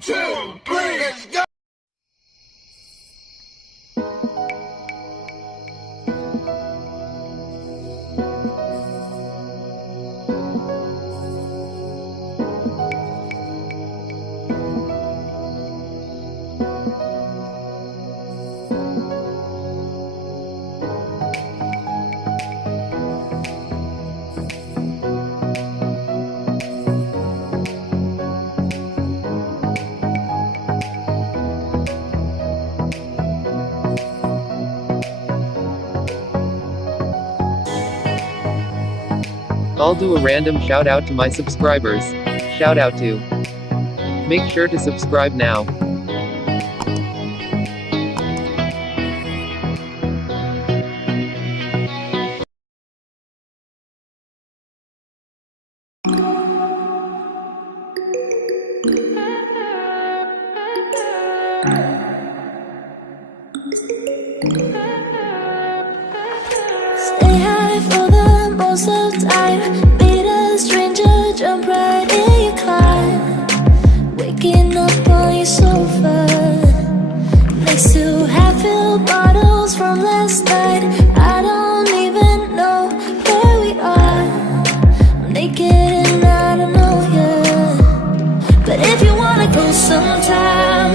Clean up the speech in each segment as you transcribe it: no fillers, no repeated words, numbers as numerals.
2, 3, let's go! I'll do a random shout out to my subscribers. Shout out to. Make sure to subscribe now. Stay high for the most of the time. Meet a stranger, jump right in your car. Waking up on your sofa, next to half-filled bottles from last night. I don't even know where we are. I'm naked and I don't know you. But if you wanna go sometime,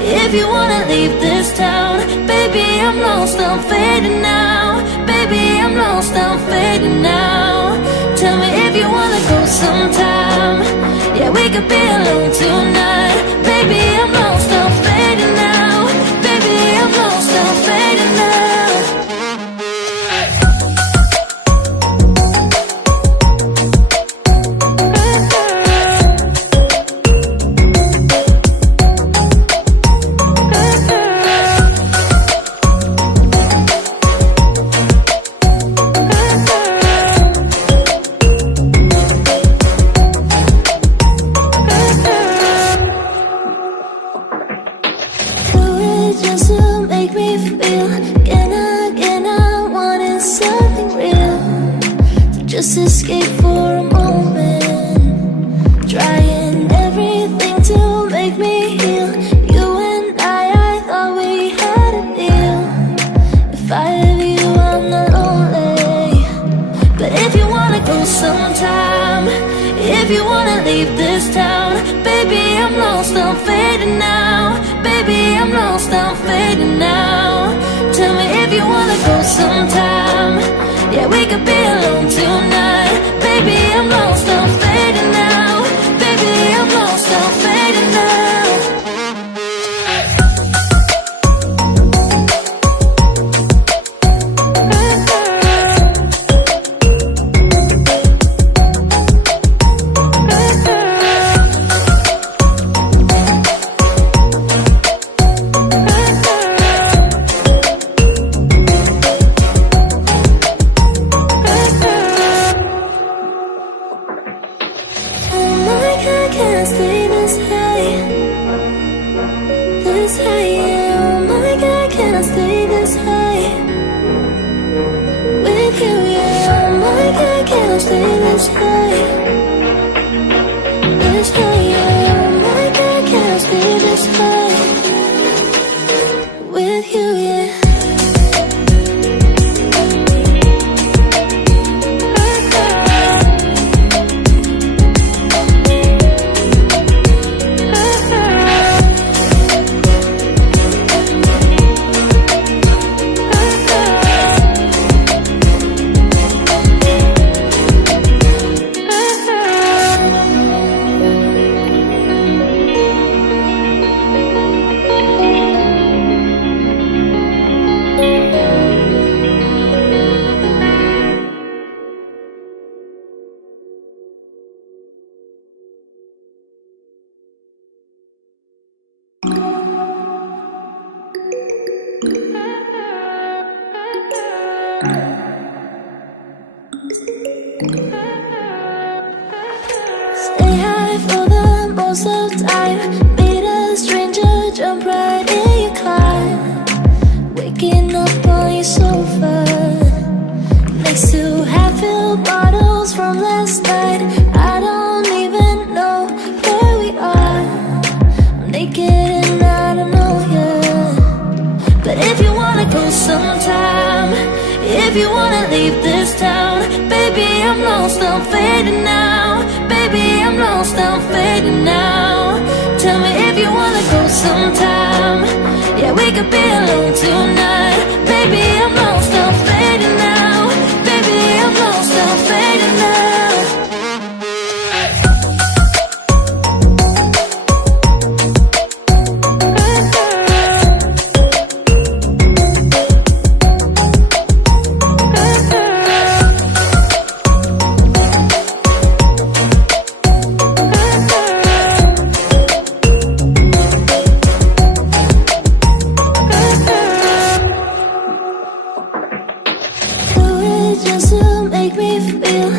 if you wanna leave this town, baby, I'm lost, I'm fading now. Baby, I'm lost, I'm fading now. Tell me if you wanna go sometime. Yeah, we could be alone tonight. Baby, I'm lost, I'm fading now. Baby, I'm lost, I'm fading now. Just to make me feel again, I wanted something real, to just escape for a moment, trying everything to make me heal. You and I thought we had a deal. If I have you, I'm not lonely. But if you wanna go sometime, if you wanna leave this town, baby, I'm lost, I'm fading now. Baby, I'm lost, I'm fading now. Tell me if you wanna go sometime. Yeah, we could be alone tonight. Baby, I'm lost, I'm fading now. Baby, I'm lost, I'm fading now. Can't stay this high, yeah. Oh my God, can I stay this high with you, yeah. Oh my God, can I stay this high, yeah. Oh my God, can I stay this high with you, yeah. Stay high for the most of the time. Meet a stranger, jump right in your car. Waking up on your sofa, next to half-filled bottles from last night. I don't even know where we are. I'm make it and I don't know yet. But if you wanna go sometime, if you wanna leave this town, baby, I'm lost, I'm fading now. Baby, I'm lost, I'm fading now. Tell me if you wanna go sometime. Yeah, we could be alone tonight. Baby, I'm lost, I'm fading now. Baby, I'm lost, I'm fading now. Just to make me feel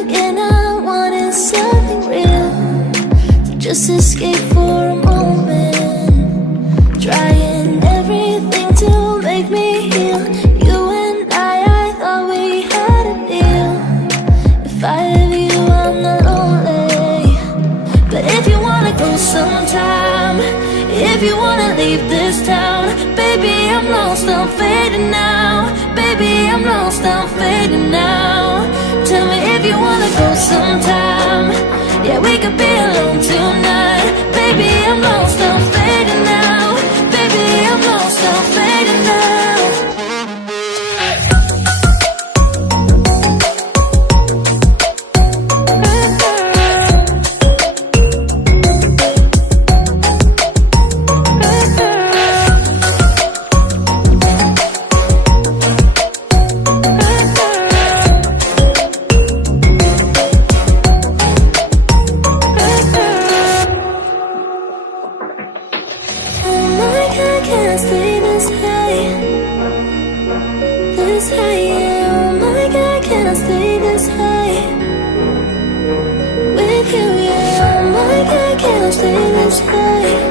again, I wanted something real. So just escape for a moment, trying everything to make me heal. You and I thought we had a deal. If I have you, I'm not lonely. But if you wanna go sometime, if you wanna leave this town, baby, I'm lost, I'm fading now. Baby, I'm lost, I'm fading now. Tell me if you wanna go sometime. Yeah, we could be alone tonight. Baby, I'm lost, I'm fading now. Baby, I'm lost, I'm fading now. I can't stay this high, yeah. Oh my God, I can't stay this high with you, yeah. Oh my God, I can't stay this high.